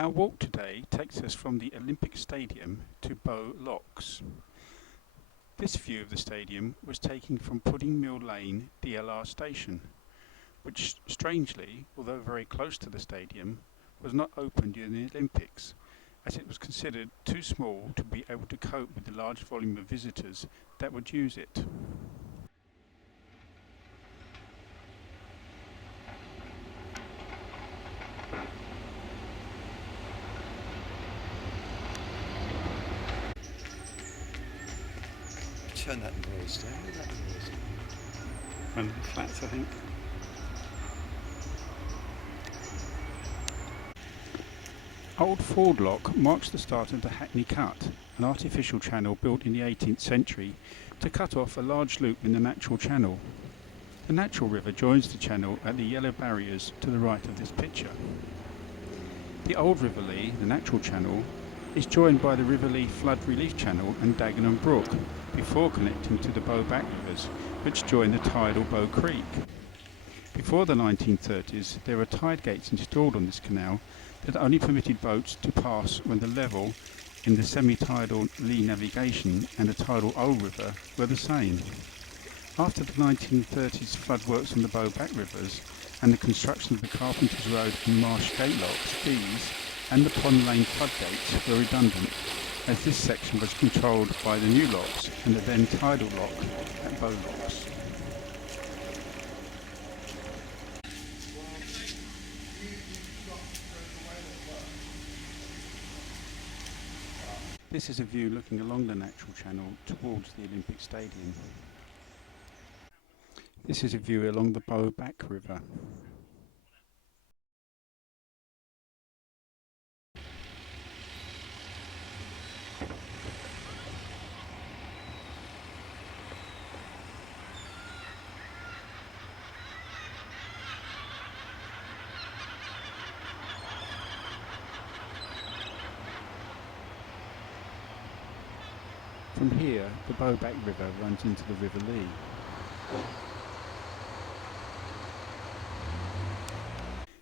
Our walk today takes us from the Olympic Stadium to Bow Locks. This view of the stadium was taken from Pudding Mill Lane DLR station, which strangely, although very close to the stadium, was not open during the Olympics, as it was considered too small to be able to cope with the large volume of visitors that would use it. Turn that noise down. Look at that noise. One of the flats, I think. Old Ford Lock marks the start of the Hackney Cut, an artificial channel built in the 18th century to cut off a large loop in the natural channel. The natural river joins the channel at the yellow barriers to the right of this picture. The Old River Lee, the natural channel, is joined by the River Lee Flood Relief Channel and Dagenham Brook, before connecting to the Bow Back Rivers, which join the tidal Bow Creek. Before the 1930s, there were tide gates installed on this canal that only permitted boats to pass when the level in the semi-tidal Lee navigation and the tidal Old River were the same. After the 1930s flood works on the Bow Back Rivers and the construction of the Carpenter's Road and Marsh Gate locks, these and the Pond Lane floodgates were redundant, as this section was controlled by the new locks and the then tidal lock at Bow Locks. This is a view looking along the natural channel towards the Olympic Stadium. This is a view along the Bow Back River. From here, the Bow Back River runs into the River Lee.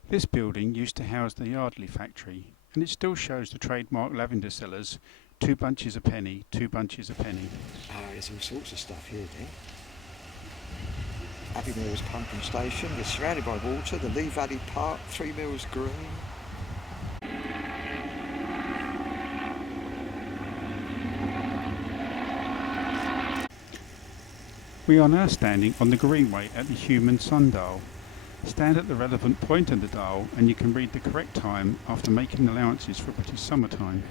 This building used to house the Yardley factory, and it still shows the trademark lavender cellars, 2 bunches a penny, 2 bunches a penny. Oh, there's all sorts of stuff here, dear. Abbey Mills pumping station. You're surrounded by water. The Lee Valley Park, 3 Mills Green. We are now standing on the Greenway at the Human Sundial. Stand at the relevant point of the dial and you can read the correct time after making allowances for British summertime.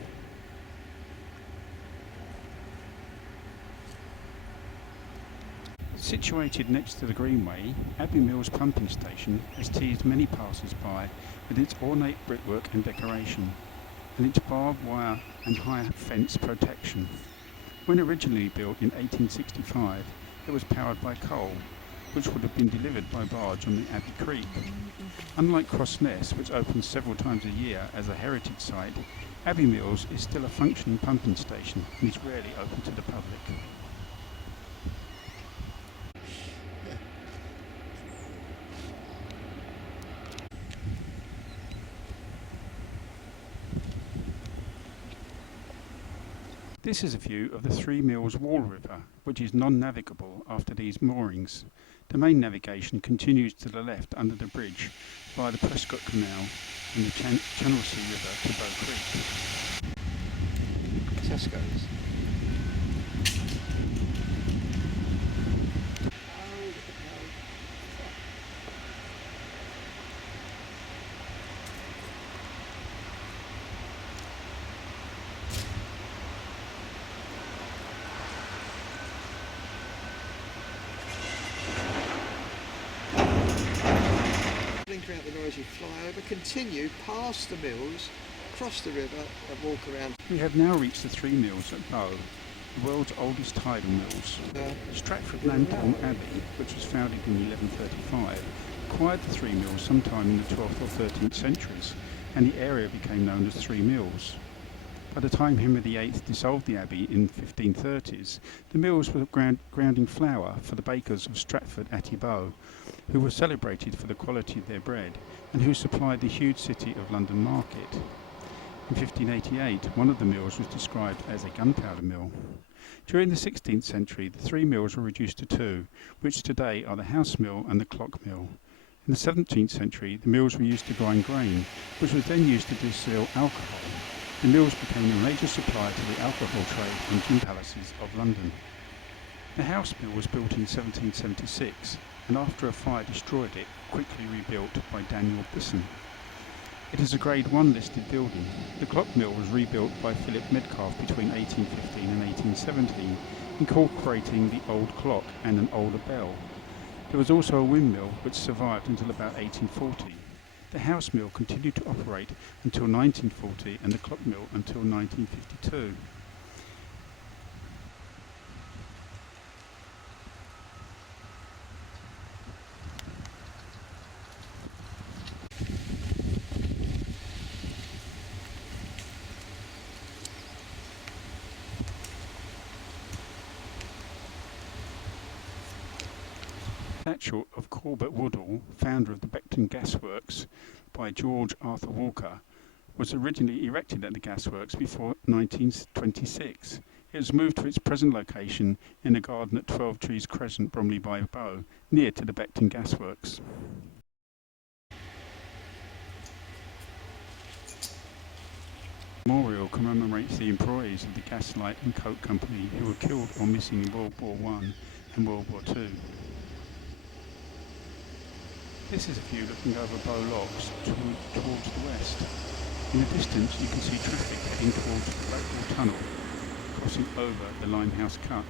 Situated next to the Greenway, Abbey Mills pumping station has teased many passers-by with its ornate brickwork and decoration, and its barbed wire and high fence protection. When originally built in 1865, it was powered by coal, which would have been delivered by barge on the Abbey Creek. Unlike Crossness, which opens several times a year as a heritage site, Abbey Mills is still a functioning pumping station and is rarely open to the public. This is a view of the Three Mills Wall River, which is non-navigable after these moorings. The main navigation continues to the left under the bridge via the Prescott Canal and the Channelsea River to Bow Creek. Tesco's. Out the noisy flyover, continue past the mills, cross the river and walk around. We have now reached the Three Mills at Bow, the world's oldest tidal mills. Stratford-Langthorne Abbey, which was founded in 1135, acquired the Three Mills sometime in the 12th or 13th centuries, and the area became known as Three Mills. By the time Henry VIII dissolved the abbey in the 1530s, the mills were grounding flour for the bakers of Stratford atte Bow, who were celebrated for the quality of their bread and who supplied the huge city of London market. In 1588, one of the mills was described as a gunpowder mill. During the 16th century, the three mills were reduced to two, which today are the house mill and the clock mill. In the 17th century, the mills were used to grind grain, which was then used to distill alcohol. The mills became a major supplier to the alcohol trade and gin palaces of London. The house mill was built in 1776, and after a fire destroyed it, quickly rebuilt by Daniel Bisson. It is a Grade 1 listed building. The clock mill was rebuilt by Philip Metcalfe between 1815 and 1817, incorporating the old clock and an older bell. There was also a windmill which survived until about 1840. The house mill continued to operate until 1940 and the clock mill until 1952. Statue of Corbett Woodall, founder of the Beckton Gasworks, by George Arthur Walker, was originally erected at the gasworks before 1926. It was moved to its present location in a garden at 12 Trees Crescent, Bromley by Bow, near to the Beckton Gasworks. The memorial commemorates the employees of the Gaslight and Coke Company who were killed or missing in World War I and World War II. This is a view looking over Bow Locks towards the west. In the distance you can see traffic heading towards the Blackwall Tunnel, crossing over the Limehouse Cut.